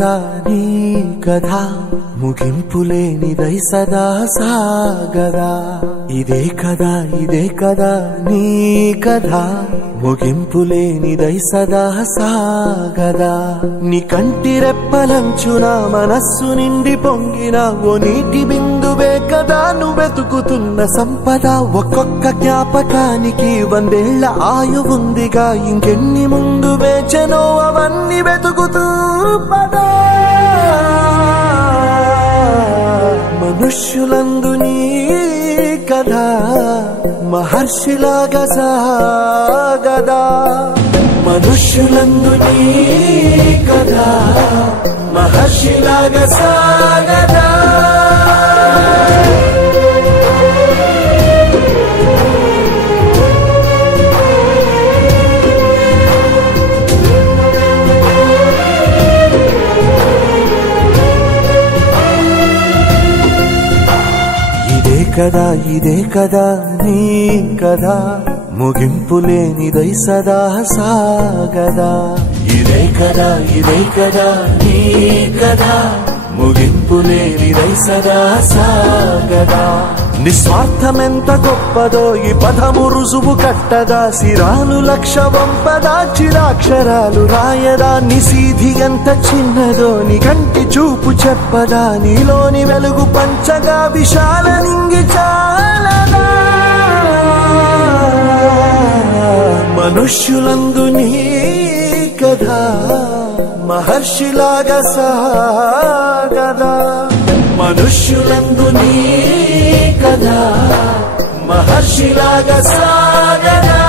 కదా నీ కథ ముగింపులేనిదై సదా సాగదా ఇదే కదా నీ కథ ముగింపులేనిదై సదా సాగదా నీ కంటి రెప్పలంచున మనస్సు నిండి పొంగిన ఓ నీటి బిందువే కదా నువ్వెతుకుతున్న సంపద ఒక్కొక్క జ్ఞాపకానికి 100 ఏళ్ల ఆయువుందిగా ఇంకెన్ని ముందు వేచనో అవన్నీ వెతుకుతూ పదా మనుష్యులందు నీ కథ మహర్షిలాగా సాగదా మనుష్యులందు నీ కథ మహర్షిలాగా సాగదా ఇదే కదా నీ కథ ముగింపులేనిదై సదా సాగదా ఇదే కదా నీ కథ ముగింపులేనిదై సదా సాగదా నిస్వార్థమెంత గొప్పదో ఈ పదము రుజువు కట్టదా సిరాలు లక్ష వంపదా చిరాక్షరాలు రాయదా నిసీధి ఎంత చిన్నదో నీ కంటి చూపు చెప్పదా నీలోని వెలుగు పంచగా విశాల నింగి చాలదా మనుష్యులందు నీ కథ మహర్షిలాగా సాగదా మనుష్యులందు నీ కథ మహర్షిలాగా సాగదా